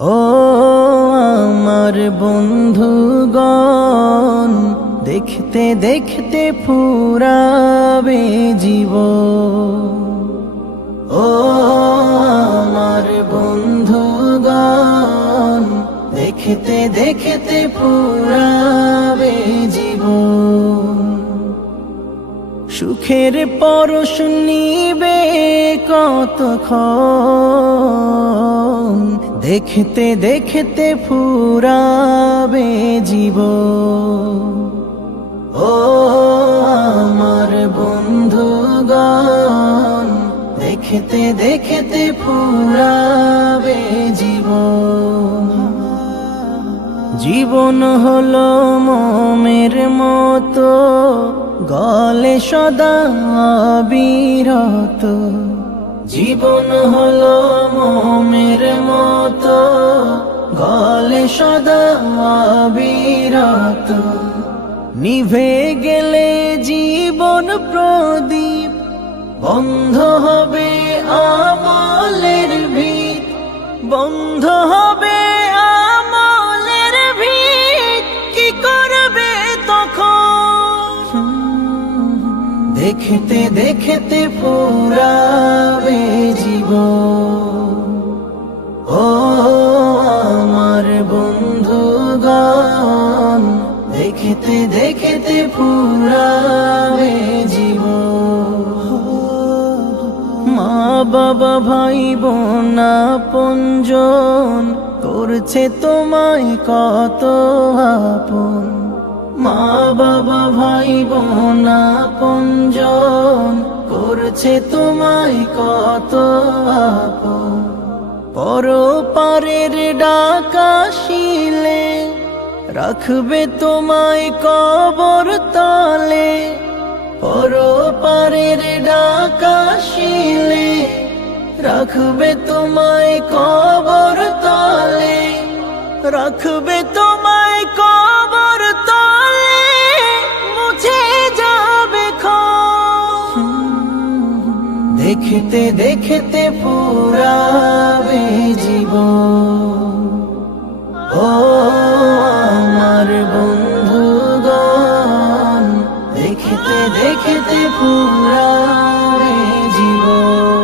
ও আমার বন্ধুগণ, দেখতে দেখতে ফুরাবে জীবন। ও আমার বন্ধুগণ, দেখতে দেখতে ফুরাবে জীবন। সুখের পরশ নিবে কতক্ষণ, দেখতে দেখতে ফুরাবে জীবন। ও আমার বন্ধুগণ, দেখতে দেখতে ফুরাবে জীবন। জীবন হলো মোমের মতো, গলে সদা বিরত। জীবন হলো মোমের মতো, গলে সদা বিরত। নিভে গেলে জীবন প্রদীপ, বন্ধ হবে আমলের ভিত, বন্ধ হবে আমলের ভিত। কি করবে তখন, দেখতে দেখতে ফুরাবে জীবন। ও আমার বন্ধুগণ, দেখতে দেখতে ফুরাবে জীবন। মা বাবা ভাই বোন আপনজন, করছে তোমায় কত আপন। মা বাবা ভাই বোন আপনজন, করছে তোমায় কত আপন। পরপারের ডাক আসিলে, রাখবে তোমায় কবর তলে। পরপারের ডাক আসিলে, রাখবে তোমায় কবর তলে, রাখবে তোমায় কবর তলে। মুছে যাবে ক্ষণ, দেখতে দেখতে ফুরাবে জীবন। ও আমার বন্ধুগণ, দেখতে দেখতে ফুরাবে জীবন।